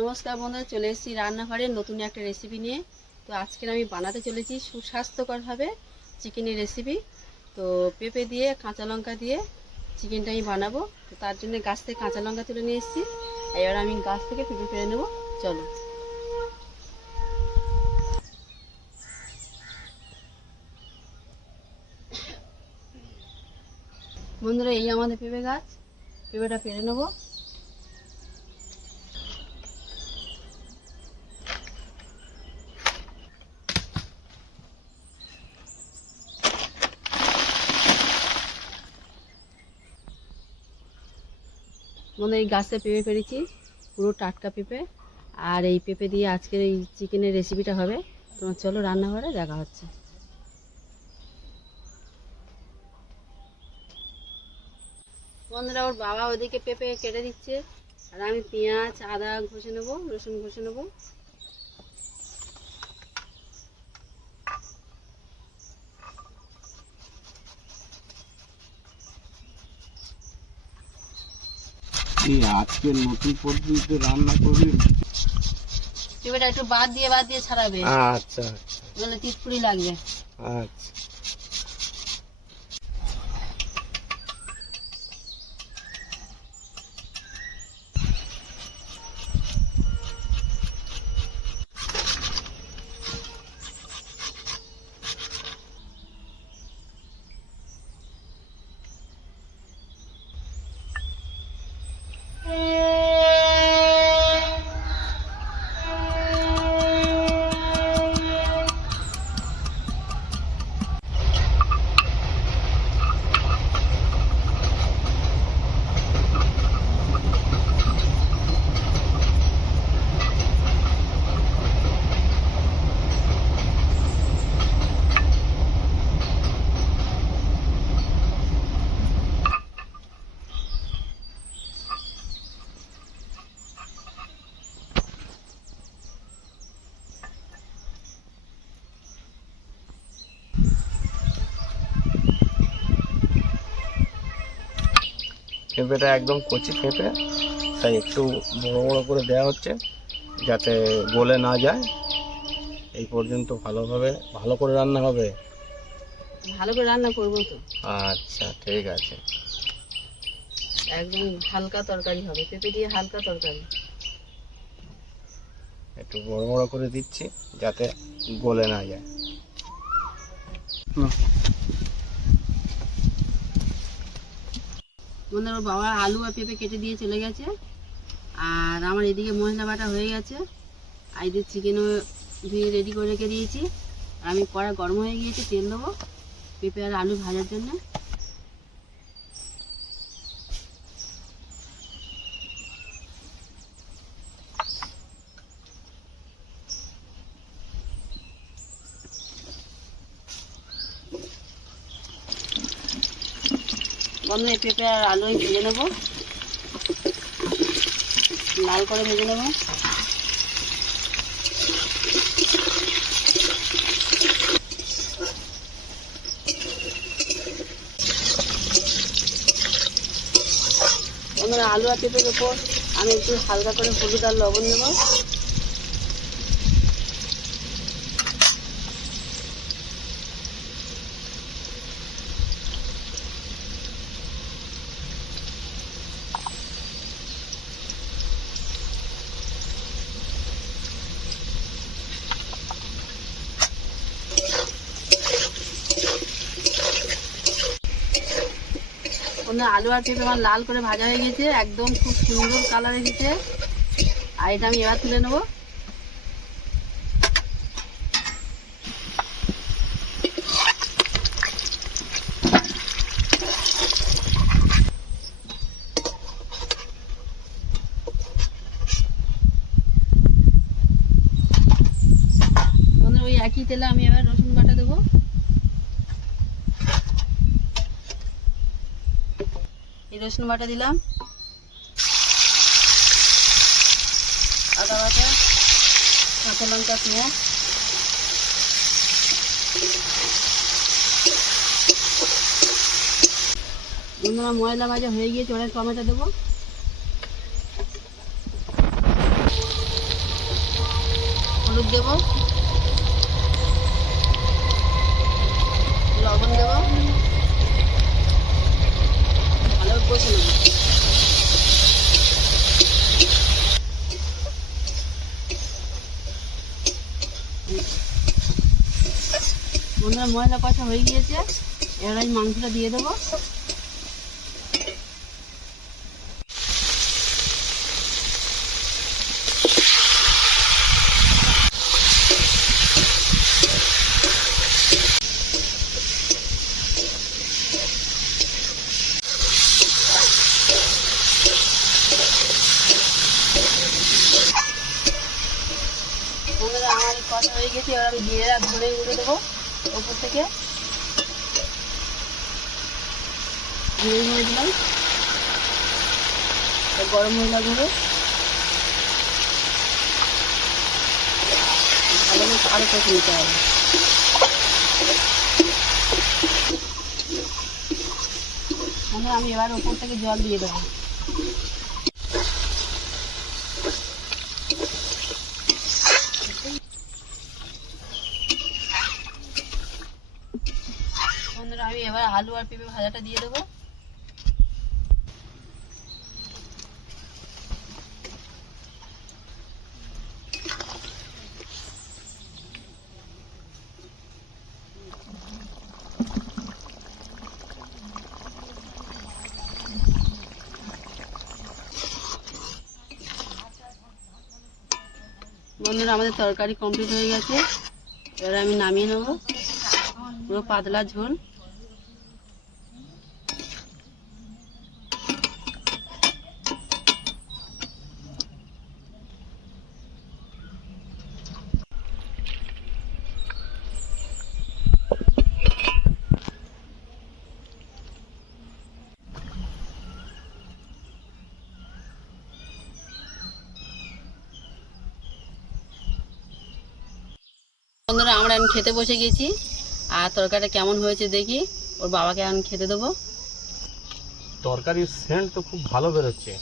নমস্কার বন্ধুরা, চলে এসেছি রান্নাঘরে নতুন একটা রেসিপি নিয়ে। তো আজকে আমি বানাতে চলেছি সুস্বাস্থ্যকরভাবে চিকেনের রেসিপি তো পেঁপে দিয়ে, কাঁচা লঙ্কা দিয়ে চিকেনটা আমি বানাবো। তো তার জন্য গাছ থেকে কাঁচা লঙ্কা তুলে নিয়ে এসেছি। এবার আমি গাছ থেকে পেঁপে ফেলে নেব। চলো। বন্ধুরা, এই আমাদের পেঁপে গাছ। পেঁপেটা ফেলে নেব। মনে এই গাছে পেঁপে পেরেছি, পুরো টাটকা পেঁপে। আর এই পেঁপে দিয়ে আজকের এই চিকেনের রেসিপিটা হবে। তোমার চলো রান্নাঘরে দেখা হচ্ছে। বন্ধুরা, ওর বাবা ওদিকে পেঁপে কেটে দিচ্ছে। আর আমি পেঁয়াজ, আদা ঘষে নেব, রসুন ঘষে নেব। আজকে নতুন পদ্ধতিতে রান্না করবি? এবারে একটু বাদ দিয়ে বাদ দিয়ে ছাড়াবে। আচ্ছা নাহলে তিতপুরি লাগবে। আচ্ছা। পেঁপেটা একদম কচি পেঁপে তাই একটু বড় বড় করে দেওয়া হচ্ছে যাতে গলে না যায়। এই পর্যন্ত ভালোভাবে ভালো করে রান্না হবে? ভালো করে রান্না করব তো। আচ্ছা ঠিক আছে। একদম হালকা তরকারি হবে পেঁপে দিয়ে হালকা তরকারি। একটু বড় বড় করে দিচ্ছি যাতে গলে না যায়। ওর বাবা আলু আর পেঁপে কেটে দিয়ে চলে গেছে। আর আমার এদিকে মশলা বাটা হয়ে গেছে। এদিকে চিকেনও ধুয়ে রেডি করে রেখে দিয়েছি। আর আমি কড়া গরম হয়ে গিয়েছে, তেল দেবো। পেঁপে আর আলু ভাজার জন্য। এই পেঁপে আর আলু ভেজে নেব। লাল করে ভেজে নেব। আলু আর পেঁপের ওপর আমি একটু হালকা করে হলুদ আর লবণ নেব। বন্ধুরা আলু পেঁপে আমার লাল করে ভাজা হয়ে গেছে, একদম খুব সুন্দর কালার এসেছে। আর এটা আমি এবার তুলে নেব। একই তেলে আমি এবার রসুন বাটা দেবো। রসুন বাটা দিলাম। আদা বাটা, কাঁচা লঙ্কা, পেঁয়াজ। বন্ধুরা, ময়লা ভাজা হয়ে গিয়েছে ওরা টমেটো দেবো। হলুদ দেব লবণ দেব ভালো ময়লা কষা হয়ে গিয়েছে। এবার মাংসটা দিয়ে দেবো। কষা হয়ে গেছে, এবার আমি আর ধনে গুঁড়ো দেবো ওপর থেকে। জিরে গুঁড়ো দিলাম। গরম মশলা গুঁড়ো ভালো মতো আরও কষে নিতে হবে। আমি এবার ওপর থেকে জল দিয়ে দেবো বন্ধুরা আমি এবার আলু আর পেঁপে ভাজাটা দিয়ে দেবো। বন্ধুরা, আমাদের তরকারি কমপ্লিট হয়ে গেছে। এবার আমি নামিয়ে নেব। পুরো পাতলা ঝোল। বন্ধুরা আমরা এখন খেতে বসে গেছি। আর তরকারিটা কেমন হয়েছে দেখি। ওর বাবাকে এখন খেতে দেবো। তরকারির সেন্ট তো খুব ভালো বেরোচ্ছে।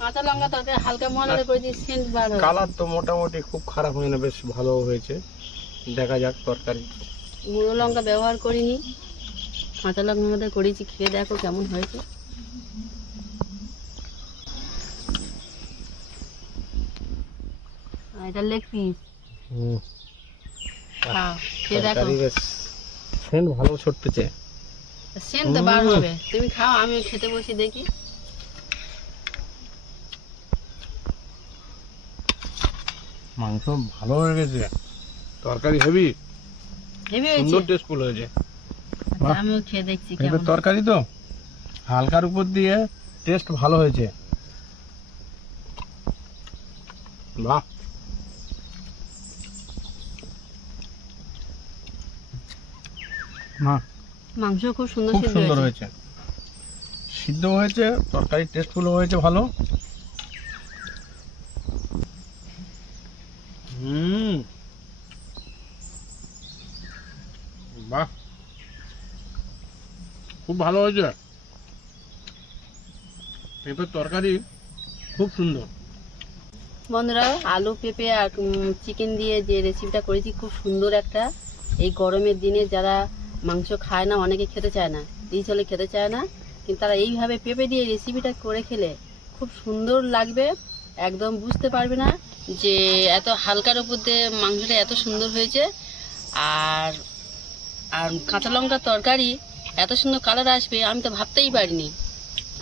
কাঁচা লঙ্কা তরকারি হালকা মশলা করেছি সেন্ট বার। কালার তো মোটামুটি খুব খারাপ হয় না বেশ ভালো হয়েছে। দেখা যাক তরকারি। গুঁড়ো লঙ্কা ব্যবহার করিনি। কাঁচা লঙ্কার মধ্যে করেছি খেয়ে দেখো কেমন হয়েছে। এটা লেগ পিস হুম, খাও তরকারি বেশ সেন্ট ভালো ছড়তেছে সেন্ট তো বার হবে। তুমি খাও আমি খেতে বসি দেখি। মাংস ভালো হয়ে গেছে। তরকারি হেভি। হেভি সুন্দর টেস্টফুল হয়েছে। আচ্ছা, আমিও খেয়ে দেখছি কেমন। তরকারি তো হালকার উপর দিয়ে টেস্ট ভালো হয়েছে। বাহ। মাংস খুব সুন্দর খুব সুন্দর হয়েছে। হয়েছে। সিদ্ধ হয়েছে তরকারি টেস্টফুল হয়েছে ভালো। হুম। বাহ। খুব ভালো হয়েছে। পেঁপের তরকারি খুব সুন্দর। বন্ধুরা আলু পেঁপে আর চিকেন দিয়ে যে রেসিপিটা করেছি খুব সুন্দর একটা। এই গরমের দিনে যারা মাংস খায় না, অনেকে খেতে চায় না। রিচ হলে খেতে চায় না, কিন্তু তারা এইভাবে পেঁপে দিয়ে রেসিপিটা করে খেলে খুব সুন্দর লাগবে। একদম বুঝতে পারবে না যে এত হালকার উপর দিয়ে মাংসটা এত সুন্দর হয়েছে। আর আর কাঁচা লঙ্কার তরকারি এত সুন্দর কালার আসবে, আমি তো ভাবতেই পারিনি।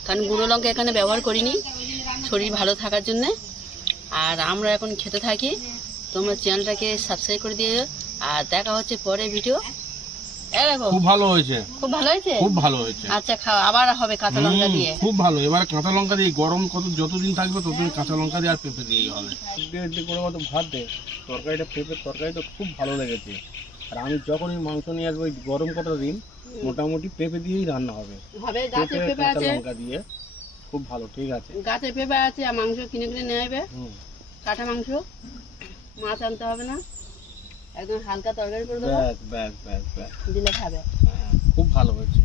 কারণ গুঁড়ো লঙ্কা এখানে ব্যবহার করিনি শরীর ভালো থাকার জন্যে। আর আমরা এখন খেতে থাকি। তোমরা চ্যানেলটাকে সাবস্ক্রাইব করে দিও। আর দেখা হচ্ছে পরে ভিডিও খুব ভালো হয়েছে। খুব ভালো হয়েছে? খুব ভালো হয়েছে। আচ্ছা খাও আবার হবে কাঁচা লঙ্কা দিয়ে। খুব ভালো। এবার কাঁচা লঙ্কা দিয়ে গরম কত যতদিন থাকবে ততদিন কাঁচা লঙ্কা দিয়ে আর পেঁপে দিয়েই হবে। করে মতো ভাত দে। তরকারিটা তরকারিটা খুব ভালো লেগেছে। আর আমি যখনই মাংস নিয়ে আসব ওই গরম কটা দিন মোটামুটি পেঁপে দিয়েই রান্না হবে। পেঁপে পেঁপে কাঁচা লঙ্কা দিয়ে। খুব ভালো ঠিক আছে। গাছে পেঁপে আছে আর মাংস কিনে কিনে নিয়ে হুম। মাংস? মাছ আনতে হবে না? একদম হালকা তরকারি করে দেবো। ব্যাস ব্যাস ব্যাস দিলে খাবে। হ্যাঁ, খুব ভালো হয়েছে।